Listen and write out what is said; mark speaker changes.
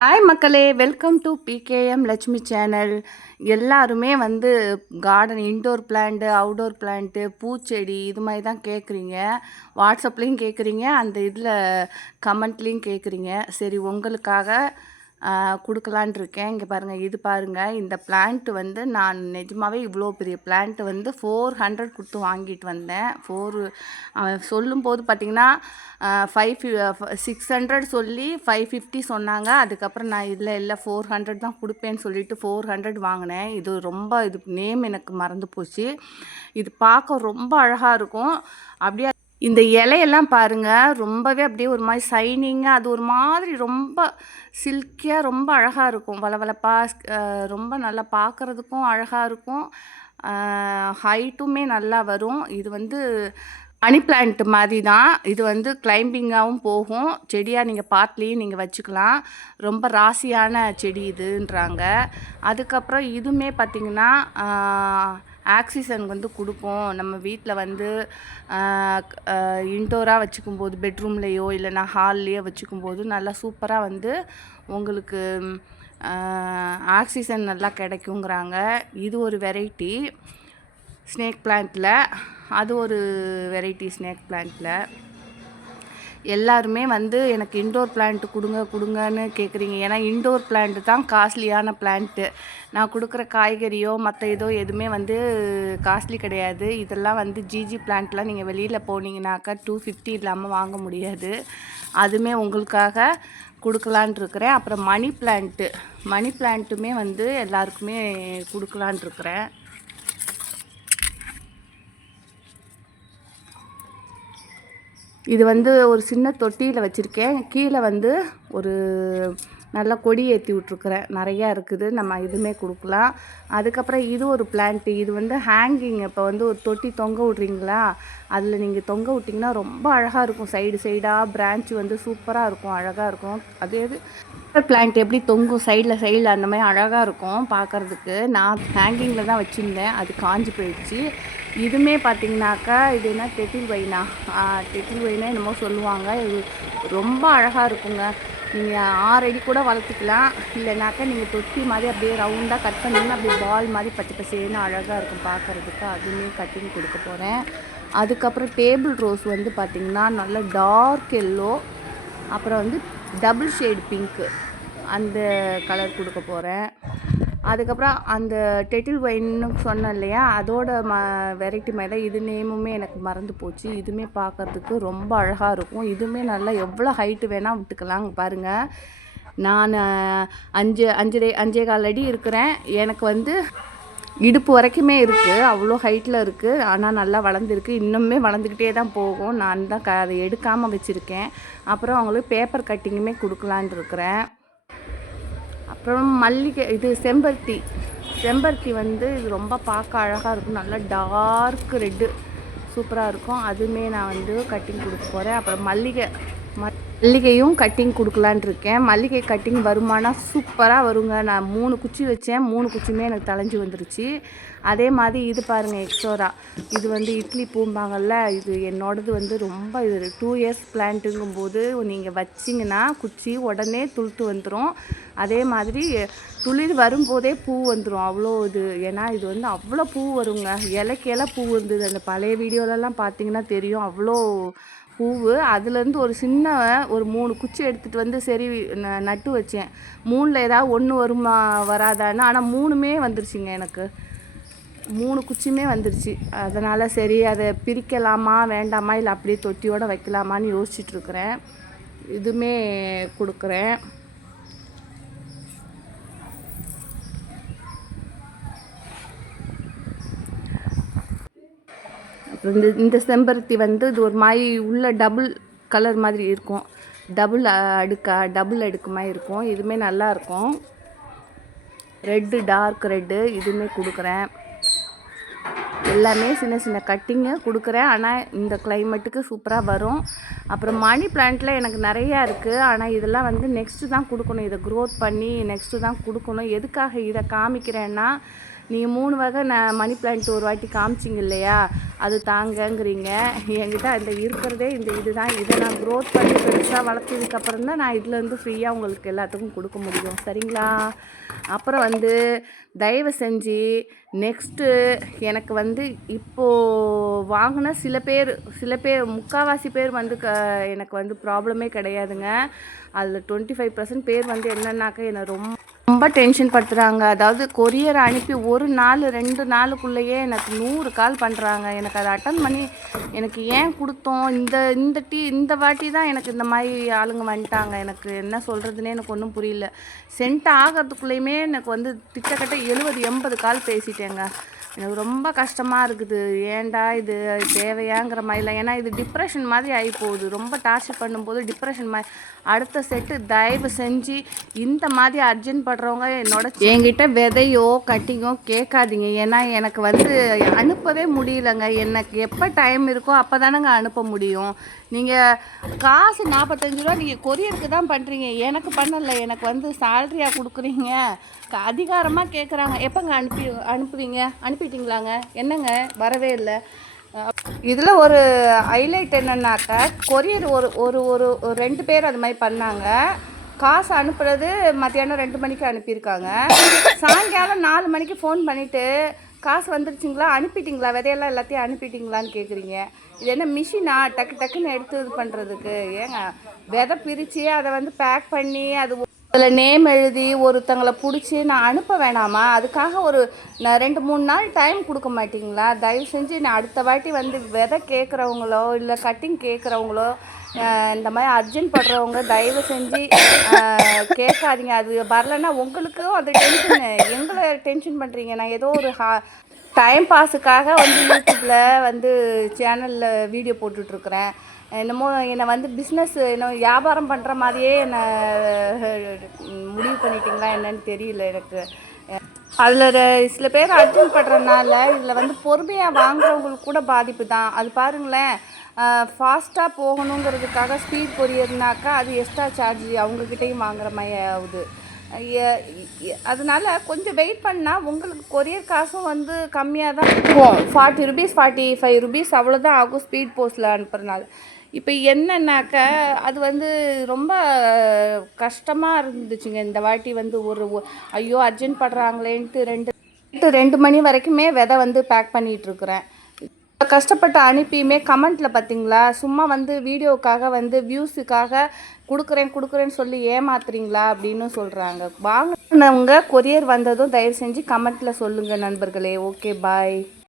Speaker 1: Hi மக்களே. Welcome to PKM Lakshmi channel எல்லாருமே வந்து garden indoor plant outdoor plant பூச்செடி இது மாதிரி தான் கேட்குறீங்க வாட்ஸ்அப்லேயும் கேட்குறீங்க அந்த இதில் கமெண்ட்லேயும் கேட்குறீங்க சரி உங்களுக்காக கொடுக்கலான் இருக்கேன் இங்கே பாருங்கள் இது பாருங்கள் இந்த பிளான்ட் வந்து நான் நிஜமாகவே இவ்வளோ பெரிய பிளான்ட்டு வந்து ஃபோர் ஹண்ட்ரட் கொடுத்து வாங்கிட்டு வந்தேன். ஃபோர் சொல்லும்போது பார்த்திங்கன்னா ஃபைவ் சிக்ஸ் ஹண்ட்ரட் சொல்லி ஃபைவ் ஃபிஃப்டி சொன்னாங்க. அதுக்கப்புறம் நான் இதில் இல்லை ஃபோர் ஹண்ட்ரட் தான் கொடுப்பேன்னு சொல்லிட்டு ஃபோர் ஹண்ட்ரட் வாங்கினேன். இது ரொம்ப இது நேம் எனக்கு மறந்து போச்சு. இது பார்க்க ரொம்ப அழகாக இருக்கும். அப்படியே இந்த இலையெல்லாம் பாருங்கள் ரொம்பவே அப்படியே ஒரு மாதிரி சைனிங்காக அது ஒரு மாதிரி ரொம்ப சில்கியாக ரொம்ப அழகாக இருக்கும். வளவளப்பாக ரொம்ப நல்லா பார்க்குறதுக்கும் அழகாக இருக்கும். ஹைட்டுமே நல்லா வரும். இது வந்து மணி பிளான்ட் மாதிரி தான் இது வந்து கிளைம்பிங்காகவும் போகும். செடியாக நீங்கள் பாட்லேயும் நீங்கள் வச்சுக்கலாம். ரொம்ப ராசியான செடி இதுன்றாங்க. அதுக்கப்புறம் இதுவுமே பார்த்திங்கன்னா ஆக்சிஜன் வந்து கொடுக்கும் நம்ம வீட்டில் வந்து இன்டோராக வச்சுக்கும்போது பெட்ரூம்லேயோ இல்லைனா ஹால்லேயோ வச்சுக்கும்போது நல்லா சூப்பராக வந்து உங்களுக்கு ஆக்சிஜன் நல்லா கிடைக்குங்கிறாங்க. இது ஒரு வெரைட்டி ஸ்னேக் பிளான்ட்டில் அது ஒரு வெரைட்டி ஸ்னேக் பிளான்ட்டில் எல்லாருமே வந்து எனக்கு இன்டோர் பிளான்ட் கொடுங்க கொடுங்கன்னு கேட்குறீங்க ஏன்னா இன்டோர் பிளான்ட்டு தான் காஸ்ட்லியான பிளான்ட்டு நான் கொடுக்குற காய்கறியோ மற்ற இதோ எதுவுமே வந்து காஸ்ட்லி கிடையாது. இதெல்லாம் வந்து ஜிஜி பிளான்ட்லாம் நீங்கள் வெளியில் போனீங்கனாக்கா டூ ஃபிஃப்டி இல்லாமல் வாங்க முடியாது. அதுவுமே உங்களுக்காக கொடுக்கலான் இருக்கிறேன். அப்புறம் மணி பிளான்ட்டு மணி பிளான்ட்டுமே வந்து எல்லாருக்குமே கொடுக்கலான் இருக்கிறேன். இது வந்து ஒரு சின்ன தொட்டியில் வச்சுருக்கேன். கீழே வந்து ஒரு நல்லா கொடி ஏற்றி விட்ருக்குறேன் நிறையா இருக்குது. நம்ம இதுவுமே கொடுக்கலாம். அதுக்கப்புறம் இது ஒரு பிளான்ட்டு இது வந்து ஹேங்கிங் இப்போ வந்து ஒரு தொட்டி தொங்க விட்றீங்களா? அதில் நீங்கள் தொங்க விட்டிங்கன்னா ரொம்ப அழகாக இருக்கும். சைடு சைடாக பிரான்ச் வந்து சூப்பராக இருக்கும். அழகாக இருக்கும். அதே இது பிளான்ட் எப்படி தொங்கும் சைடில் சைடில் அந்த மாதிரி அழகாக இருக்கும் பார்க்குறதுக்கு. நான் ஹேங்கிங்கில் தான் வச்சுருந்தேன். அது காஞ்சி போயிடுச்சு. இதுவுமே பார்த்தீங்கன்னாக்கா இது என்ன டெட்டில் வைனா டெட்டில் வைனா என்னமோ சொல்லுவாங்க. இது ரொம்ப அழகாக இருக்குங்க. நீங்கள் ஆறு அடி கூட வளர்த்துக்கலாம். இல்லைனாக்கா நீங்கள் தொட்டி மாதிரி அப்படியே ரவுண்டாக கட் பண்ணிங்கன்னா அப்படியே பால் மாதிரி பச்சை பசேன்னு அழகாக இருக்கும் பார்க்குறதுக்கு. அதுவுமே கட்டிங் கொடுக்க போகிறேன் அதுக்கப்புறம் டேபிள் ரோஸ் வந்து பார்த்திங்கன்னா நல்ல டார்க் எல்லோ அப்புறம் வந்து டபுள் ஷேட் பிங்க்கு அந்த கலர் கொடுக்க போகிறேன் அதுக்கப்புறம் அந்த டெட்டில் ஒயின்னு சொன்னேன் இல்லையா அதோட ம வெரைட்டி மாதிரி தான் இது நேமுமே எனக்கு மறந்து போச்சு. இதுவுமே பார்க்குறதுக்கு ரொம்ப அழகாக இருக்கும். இதுவுமே நல்லா எவ்வளோ ஹைட்டு வேணால் விட்டுக்கலாம் பாருங்கள் நான் அஞ்சு அஞ்சரை அஞ்சே கால் அடி இருக்கிறேன். எனக்கு வந்து இடுப்பு வரைக்குமே இருக்குது அவ்வளோ ஹைட்டில் இருக்குது ஆனால் நல்லா வளர்ந்துருக்கு. இன்னுமே வளர்ந்துக்கிட்டே தான் போகும். நான் தான் க அதை எடுக்காமல் வச்சுருக்கேன். அப்புறம் அவங்களுக்கு பேப்பர் கட்டிங்குமே கொடுக்கலான் இருக்கிறேன். அப்புறம் மல்லிகை இது செம்பருத்தி. செம்பருத்தி வந்து இது ரொம்ப பார்க்க அழகாக இருக்கும். நல்லா டார்க் ரெட்டு சூப்பராக இருக்கும். அதுவுமே நான் வந்து கட்டிங் கொடுக்க போகிறேன் அப்புறம் மல்லிகை மல்லிகையும் கட்டிங் கொடுக்கலான் இருக்கேன். மல்லிகை கட்டிங் வருமானா சூப்பராக வருங்க. நான் மூணு குச்சி வச்சேன். மூணு குச்சியுமே எனக்கு தலைஞ்சு வந்துருச்சு. அதே மாதிரி இது பாருங்கள் எக்ஸோரா இது வந்து இட்லி பூம்பாங்கல்ல இது என்னோடது வந்து ரொம்ப இது டூ இயர்ஸ் பிளான்ட்டுங்கும் போது நீங்கள் வச்சிங்கன்னா குச்சி உடனே துளுத்து வந்துடும் அதே மாதிரி துளிர் வரும்போதே பூ வந்துடும் அவ்வளோ இது. ஏன்னா இது வந்து அவ்வளோ பூ வருங்க. இலைக்கு இலை பூ இருந்தது அந்த பழைய வீடியோலலாம் பார்த்தீங்கன்னா தெரியும். அவ்வளோ பூவு அதுலேருந்து ஒரு சின்ன ஒரு மூணு குச்சி எடுத்துகிட்டு வந்து சரி நட்டு வச்சேன். மூணில் ஏதாவது ஒன்று வருமா வராதான்னு. ஆனால் மூணுமே வந்துருச்சுங்க எனக்கு. மூணு குச்சியுமே வந்துருச்சு. அதனால் சரி அதை பிரிக்கலாமா வேண்டாமா இல்லை அப்படியே தொட்டியோடு வைக்கலாமான்னு யோசிச்சுட்ருக்குறேன் இதுவுமே கொடுக்குறேன். இந்த இந்த செம்பருத்தி வந்து இது ஒரு மாதிரி உள்ள டபுள் கலர் மாதிரி இருக்கும். டபுள் அடுக்கா டபுள் அடுக்கு மாதிரி இருக்கும். இதுவுமே நல்லாயிருக்கும் ரெட்டு டார்க் ரெட்டு இதுவுமே கொடுக்குறேன். எல்லாமே சின்ன சின்ன கட்டிங்கு கொடுக்குறேன். ஆனால் இந்த கிளைமேட்டுக்கு சூப்பராக வரும். அப்புறம் மணி பிளான்ட்டில் எனக்கு நிறையா இருக்குது ஆனால் இதெல்லாம் வந்து நெக்ஸ்ட்டு தான் கொடுக்கணும். இதை க்ரோத் பண்ணி நெக்ஸ்ட்டு தான் கொடுக்கணும். எதுக்காக இதை காமிக்கிறேன்னா நீங்கள் மூணு வகை நான் மணி பிளான்ட் ஒரு வாட்டி காமிச்சிங்க இல்லையா? அது தாங்கங்கிறீங்க. என்கிட்ட அந்த இருக்கிறதே இந்த இதுதான். இதை நான் க்ரோத் பண்ணி பெருசாக வளர்த்ததுக்கப்புறம் தான் நான் இதுலேருந்து ஃப்ரீயாக உங்களுக்கு எல்லாத்துக்கும் கொடுக்க முடியும். சரிங்களா? அப்புறம் வந்து தயவு செஞ்சு நெக்ஸ்ட்டு எனக்கு வந்து இப்போது வாங்கின சில பேர் சில பேர் முக்கால்வாசி பேர் வந்து க எனக்கு வந்து ப்ராப்ளமே கிடையாதுங்க. அதில் டுவெண்ட்டி ஃபைவ் பர்சன்ட் பேர் வந்து என்னன்னாக்கா என்னை ரொம்ப ரொம்ப டென்ஷன் படுத்துகிறாங்க அதாவது கொரியர் அனுப்பி ஒரு நாள் ரெண்டு நாளுக்குள்ளேயே எனக்கு நூறு கால் பண்ணுறாங்க எனக்கு அதை அட்டன் பண்ணி எனக்கு ஏன் கொடுத்தோம்? இந்த இந்த டீ இந்த வாட்டி தான் எனக்கு இந்த மாதிரி ஆளுங்க வந்துட்டாங்க. எனக்கு என்ன சொல்கிறதுனே எனக்கு ஒன்றும் புரியல. சென்ட் ஆகிறதுக்குள்ளேயுமே எனக்கு வந்து திட்டக்கட்ட எழுபது எண்பது கால் பேசிட்டேங்க. எனக்கு ரொம்ப கஷ்டமாக இருக்குது. ஏன்டா இது தேவையாங்கிற மாதிரிலாம். ஏன்னா இது டிப்ரெஷன் மாதிரி ஆகி போகுது ரொம்ப டார்ச்சர் பண்ணும்போது டிப்ரெஷன் மாதிரி அடுத்த செட்டு தயவு செஞ்சு இந்த மாதிரி அர்ஜென்ட் படுறவங்க என்னோட என்கிட்ட விதையோ கட்டிங்கோ கேட்காதீங்க. ஏன்னா எனக்கு வந்து அனுப்பவே முடியலங்க. எனக்கு எப்போ டைம் இருக்கோ அப்போ தானேங்க அனுப்ப முடியும். நீங்கள் காசு நாற்பத்தஞ்சு ரூபா நீங்கள் கொரியருக்கு தான் பண்ணுறீங்க எனக்கு பண்ணலை. எனக்கு வந்து சேல்ரியாக கொடுக்குறீங்க. க- அதிகாரமாக கேட்குறாங்க எப்போங்க அனுப்பி அனுப்புவீங்க? அனுப்பிட்டீங்களாங்க என்னங்க? வரவே இல்லை. இதில் ஒரு ஹைலைட் என்னன்னாக்கா கொரியர் ஒரு ஒரு ஒரு ஒரு ரெண்டு பேர் அது மாதிரி பண்ணாங்க. காசு அனுப்புறது மத்தியானம் ரெண்டு மணிக்கு அனுப்பியிருக்காங்க. சாயங்காலம் நாலு மணிக்கு ஃபோன் பண்ணிவிட்டு காசு வந்துருச்சுங்களா? அனுப்பிட்டீங்களா? விதையெல்லாம் எல்லாத்தையும் அனுப்பிட்டீங்களான்னு கேட்குறீங்க. இது என்ன மிஷினா? டக்கு டக்குன்னு எடுத்து இது பண்ணுறதுக்கு. ஏங்க விதை பிரித்து அதை வந்து பேக் பண்ணி அது அதில் நேம் எழுதி ஒருத்தங்களை பிடிச்சி நான் அனுப்ப வேணாமா? அதுக்காக ஒரு நான் ரெண்டு மூணு நாள் டைம் கொடுக்க மாட்டிங்களா? தயவு செஞ்சு நான் அடுத்த வாட்டி வந்து விதை கேட்குறவங்களோ இல்லை கட்டிங் கேட்குறவங்களோ இந்த மாதிரி அர்ஜென்ட் படுறவங்க தயவு செஞ்சு கேட்காதீங்க. அது வரலன்னா உங்களுக்கும் அது டென்ஷன் எங்களை டென்ஷன் பண்ணுறீங்க நான் ஏதோ ஒரு ஹா டைம் பாஸுக்காக வந்து யூடியூப்பில் வந்து சேனலில் வீடியோ போட்டுட்ருக்குறேன். என்னமோ என்னை வந்து பிஸ்னஸ் என்ன வியாபாரம் பண்ணுற மாதிரியே என்னை முடிவு பண்ணிட்டீங்களா என்னன்னு தெரியல எனக்கு. அதில் சில பேர் அர்ஜென்ட் பண்ணுறதுனால இதில் வந்து பொறுமையாக வாங்குறவங்களுக்கு கூட பாதிப்பு தான். அது பாருங்களேன் ஃபாஸ்ட்டாக போகணுங்கிறதுக்காக ஸ்பீட் கொரியர்னாக்கா அது எக்ஸ்ட்ரா சார்ஜ் அவங்கக்கிட்டேயும் வாங்குற மாதிரி ஆகுது. அதனால கொஞ்சம் வெயிட் பண்ணால் உங்களுக்கு கொரியர் காசும் வந்து கம்மியாக தான் இருக்கும் forty rupees forty five rupees அவ்வளோதான் ஆகும் ஸ்பீட் போஸ்ட்டில் அனுப்புறதுனால. இப்போ என்னன்னாக்க அது வந்து ரொம்ப கஷ்டமாக இருந்துச்சுங்க. இந்த வாட்டி வந்து ஒரு ஐயோ அர்ஜென்ட் படுறாங்களேன்ட்டு ரெண்டு ரெண்டு மணி வரைக்குமே விதை வந்து பேக் பண்ணிகிட்ருக்குறேன் கஷ்டப்பட்டு அனுப்பியுமே கமெண்ட்டில் பார்த்தீங்களா சும்மா வந்து வீடியோக்காக வந்து வியூஸுக்காக கொடுக்குறேன் கொடுக்குறேன்னு சொல்லி ஏமாத்துறீங்களா அப்படின்னு சொல்கிறாங்க வாங்கினவங்க கொரியர் வந்ததும் தயவு செஞ்சு கமெண்ட்டில் சொல்லுங்கள் நண்பர்களே. Okay bye